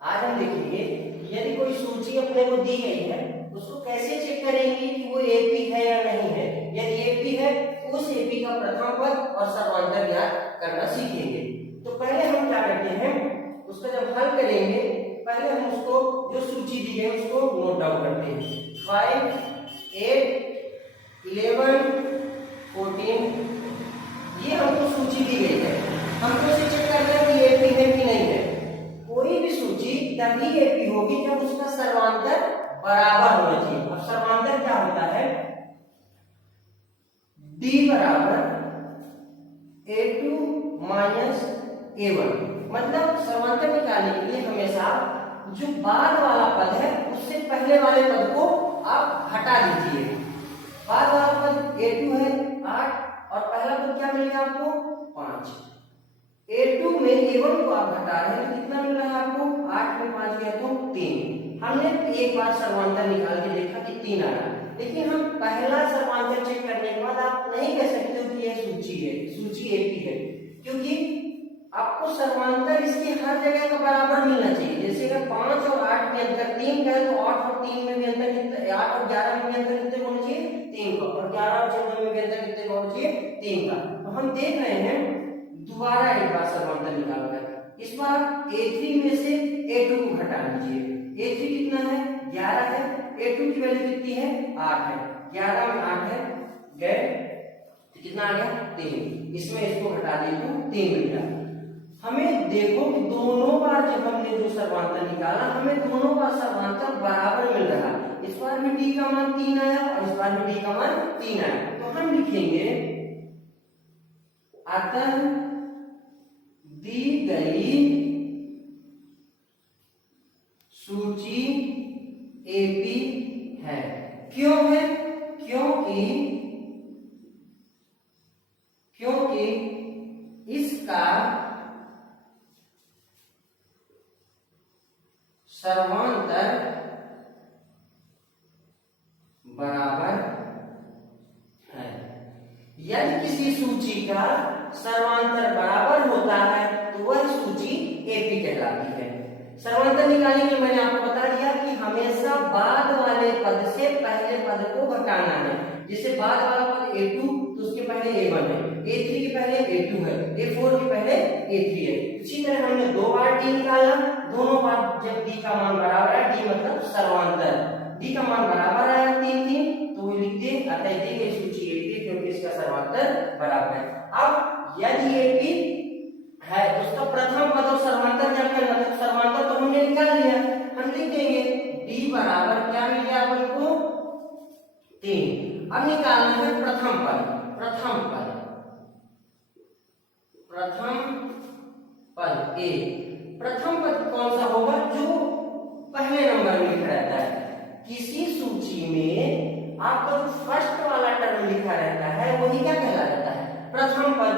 आज हम देखेंगे यदि कोई सूची अपने को दी गई है उसको कैसे चेक करेंगे कि वो एपी है या नहीं है। यदि एपी है उस एपी का प्रथम पद और सर्वांतर ज्ञात करना सीखेंगे। तो पहले हम क्या करते हैं, उसका जब हल करेंगे पहले हम उसको जो सूची दी है उसको नोट डाउन करते हैं। 5, 8, 11, 14 ये हमको सूची दी गई है। हमको इसे चेक करना है कि एपी है कि नहीं है। कोई भी सूची तभी एपी होगी जब उसका सर्वांतर बराबर होना चाहिए। अब सर्वांतर क्या होता है, D बराबर A2 माइनस A1। मतलब सर्वांतर निकालने के लिए हमेशा जो बाद वाला पद है उससे पहले वाले पद को आप हटा दीजिए। बाद वाला पद A2 है 8 और पहला पद क्या मिलेगा आपको 5। A2 में A1 को आप घटा रहे हैं, कितना मिल रहा है आपको 8 में 5 गया तो 3। हमने एक बार सर्वांतर निकाल के देखा कि 3 आया, लेकिन हम पहला सर्वांतर चेक करने के बाद आप नहीं कह सकते कि यह सूची है, सूची एपी है, क्योंकि आपको सर्वांतर इसकी हर जगह का बराबर मिलना चाहिए। जैसे अगर 5 और 8 में अंतर 3 का है तो 8 और 3 में भी अंतर कितना, 8 और 11 में भी अंतर कितने होना चाहिए 3 का, और 11 और 14 में भी अंतर कितने होना चाहिए 3 का। तो हम देख रहे हैं दोबारा एक बार सर्वांतर निकालकर इस बार A3 में से A2 को घटा लीजिए। A3 कितना है 11 है, A2 की वैल्यू कितनी है 8 है, 11 में 8 है गए तो कितना आ गया 3। इसमें इसको घटा दिए तो 3 मिल गया। हमें देखो कि दोनों बार जब हमने जो सर्वांतर निकाला हमें दोनों बार सर्वांतर बराबर मिल रहा है। इस बार भी D का मान 3 आया और इस बार भी D का मान 3 आया। तो हम लिखेंगे अतः दी गई सूची एपी है। क्यों है, क्योंकि इसका सर्वांतर बराबर है। यदि किसी सूची का सर्वांतर बराबर होता है तो वह सूची एपी कहलाती है। सर्वांतर निकालने के लिए मैंने आपको बता दिया कि हमेशा बाद वाले पद से पहले पद को घटाना है। जैसे बाद वाला पद A2 तो उसके पहले A1 है, A3 के पहले A2 है, A4 के पहले A3 है। इसी तरह हमने 2 बार D निकाला, दोनों बार जब D का मान बराबर है, D मतलब सर्वांतर, D का मान बराबर आया 3 3 तो वो लिख दे अतः दी गई सूची एपी क्योंकि इसका सर्वांतर बराबर है। अब यदि एपी है तो उसका प्रथम पद और सर्वांतर क्या करना, मतलब सर्वांतर तो हमने निकाल लिया, हम लिख देंगे D बराबर क्या मिल गया आपको 3। अब निकालना है प्रथम पद, प्रथम पद A। प्रथम पद कौन सा होगा, जो पहले नंबर में लिखा रहता है। किसी सूची में आपका जो फर्स्ट वाला टर्म लिखा रहता है वही क्या कहलाता है प्रथम पद।